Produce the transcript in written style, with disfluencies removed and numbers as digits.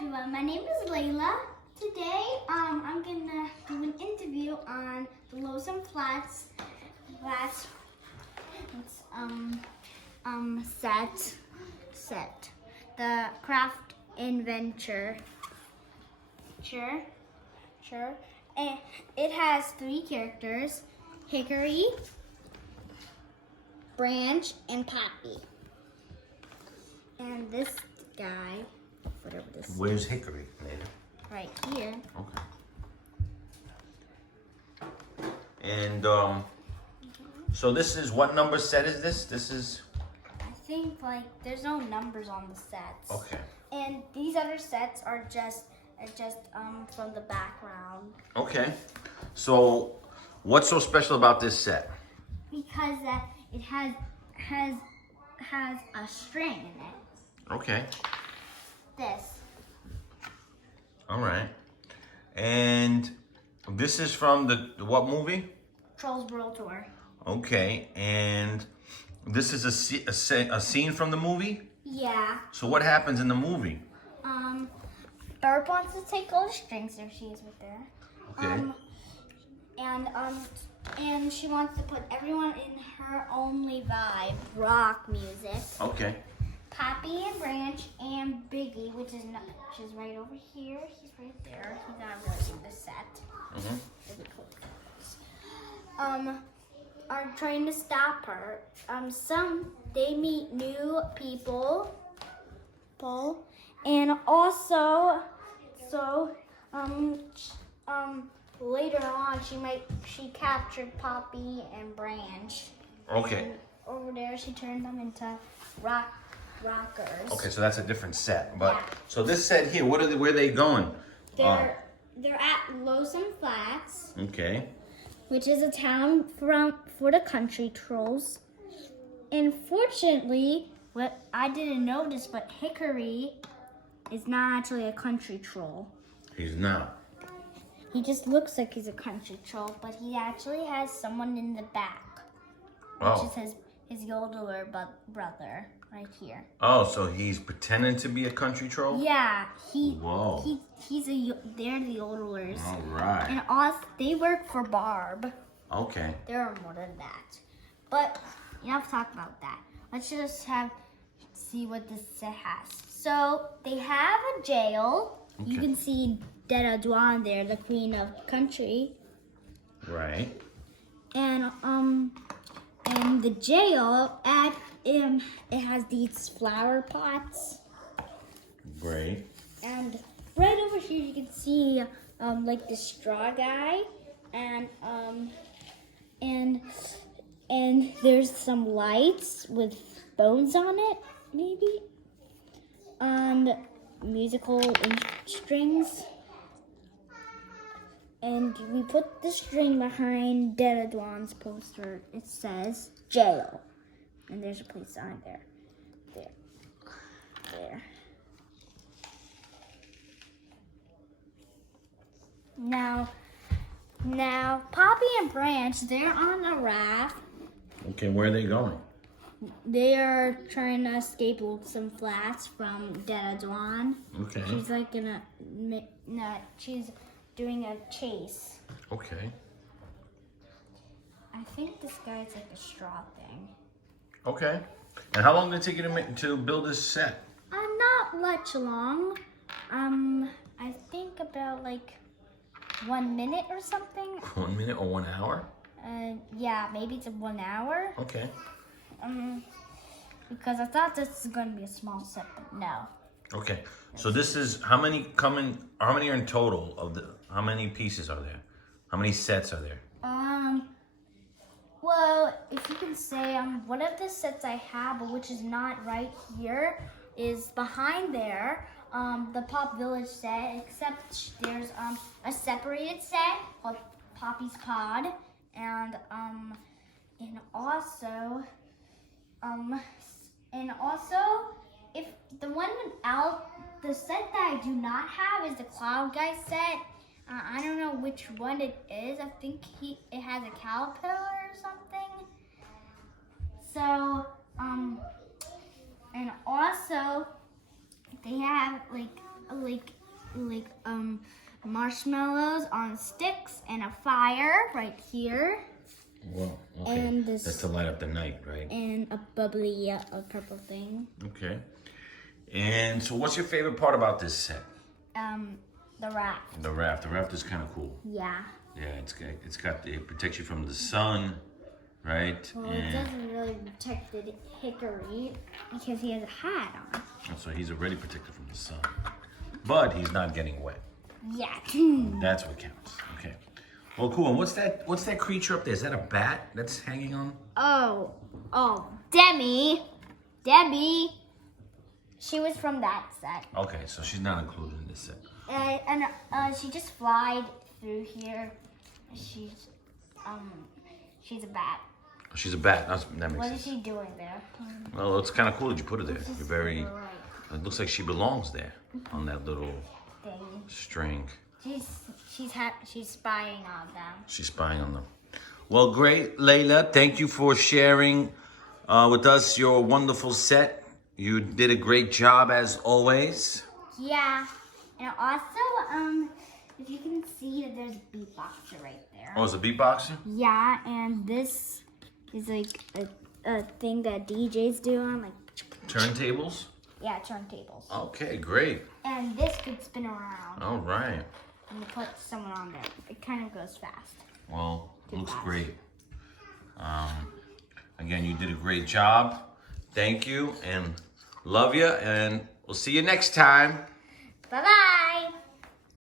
everyone, my name is Laila. Today, I'm gonna do an interview on the Lonesome Flats set, the craft adventure. Sure. And it has 3 characters: Hickory, Branch, and Poppy. And this guy, whatever this is. Where's Hickory, Laila? Right here. Okay. And so this is, what number set is this? This is? I think there's no numbers on the sets. Okay. And these other sets are just from the background. Okay. So what's so special about this set? Because it has a string in it. Okay. This. All right. And this is from the what movie? Trolls World Tour. Okay. And this is a scene from the movie? Yeah. So what happens in the movie? Burp wants to take all the strings. There she is right there. Okay. And she wants to put everyone in her only vibe, rock music. Okay. Poppy and Branch and Biggie, which is right over here. He's right there. He's not really in the set. Are trying to stop her. They meet new people, and also, later on, she captured Poppy and Branch. Okay. And over there, she turned them into rockers. Okay, so that's a different set. But Yeah. so this set here, where are they going? They're at Lonesome Flats, Okay. which is a town for the country trolls. And fortunately, what I didn't notice, but Hickory is not actually a country troll. He's not. He just looks like he's a country troll, but he actually has someone in the back, which Oh. is his yodeler brother right here. Oh, so he's pretending to be a country troll? Yeah, Whoa. they're the yodelers. All right. And they work for Barb. Okay. There are more than that. But you have to talk about that. Let's just see what this set has. So they have a jail. Okay. You can see Deda Dwan there, the queen of country. Right. And the jail it has these flower pots. Great. And right over here you can see the straw guy and there's some lights with bones on it, maybe. And musical strings. And we put the string behind Dedadwan's poster. It says jail. And there's a police sign there. There. Now, Poppy and Branch, they're on a raft. Okay, where are they going? They are trying to escape Lonesome Flats from Dedadwan. Okay. She's doing a chase. Okay. I think this guy's like a straw thing. Okay. And how long did it take you to build this set? Not much long. I think about 1 minute or something. 1 minute or 1 hour? Yeah, maybe it's 1 hour. Okay. Because I thought this is going to be a small set, but no. Okay. So this is, how many are in total how many pieces are there? How many sets are there? Well, if you can say, one of the sets I have, but which is not right here, is behind there, the Pop Village set, except there's a separated set called Poppy's Pod, and also if the one without the set that I do not have is the Cloud Guy set. I don't know which one it is. I think it has a caterpillar or something. So and also they have marshmallows on sticks and a fire right here. Well, okay. And this- That's to light up the night, right? And a bubbly a purple thing. Okay. And so what's your favorite part about this set? The raft. The raft. The raft is kind of cool. Yeah. Yeah, it protects you from the sun, right? Well, it doesn't really protect the hickory because he has a hat on. So he's already protected from the sun. But he's not getting wet. Yeah. That's what counts. Okay. Well, cool. And what's that creature up there? Is that a bat that's hanging on? Oh, Demi. She was from that set. Okay, so she's not included in this set. And she just flied through here. She's a bat. She's a bat. That makes What sense. is she doing there? Well, it's kind of cool that you put her there. You're very. Right It looks like she belongs there on that little thing. string. She's spying on them. She's spying on them. Well, great, Laila. Thank you for sharing with us your wonderful set. You did a great job as always. Yeah, and also if you can see that there's a beatboxer right there. Oh, it's a beatboxer? Yeah, and this is like a thing that DJs do on like. Turntables? Yeah, turntables. Okay, great. And this could spin around. All right. And you put someone on there. It kind of goes fast. Well, it looks fast. great. Again, you did a great job. Thank you and love you. And we'll see you next time. Bye-bye.